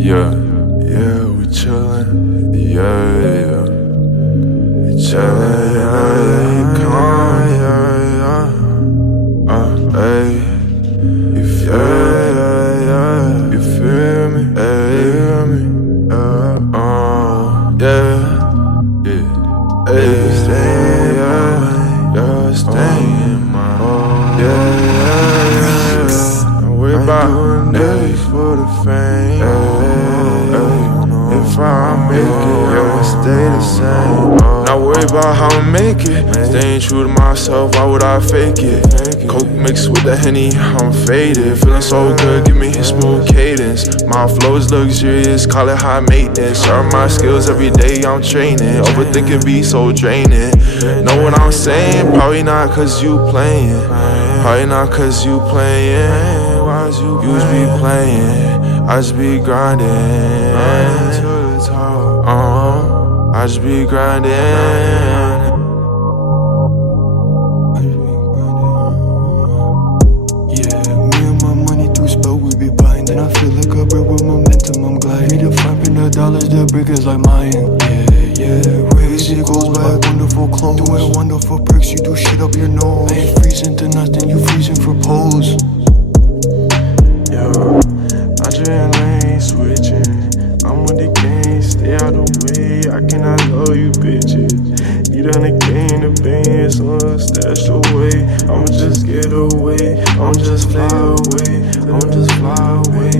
Yeah, yeah, we chillin'. Yeah, yeah, we chillin'. Yeah, come on, yeah, yeah. Hey, you feel me? Hey, yeah, hey, stay in my, yeah. Don't worry about days for the fame. If I make it, I'ma stay the same. Not worry about how I make it. Staying true to myself, why would I fake it? Coke mixed with the Henny, I'm faded. Feeling so good, give me his smooth cadence. My flow is luxurious, call it high maintenance. Sharpen my skills every day, I'm training. Overthinking be so draining. Know what I'm saying? Probably not cause you playing. Probably not cause you playing. You just be playing, I just be grinding to the top. I just be grinding. Yeah, me and my money through spell we be buying. Then I feel like a bird with momentum, I'm gliding. The $500, the breakers like mine. Yeah, crazy goes by wonderful clothes. Doing wonderful perks, you do shit up your nose. I ain't freezing to nothing, you freezing for pose. Adrenaline switching, I'm with the game, stay out the way. I cannot love you bitches. Need on the game, the band, so stashed away. I'ma just get away, I'ma just fly away, I'ma just fly away.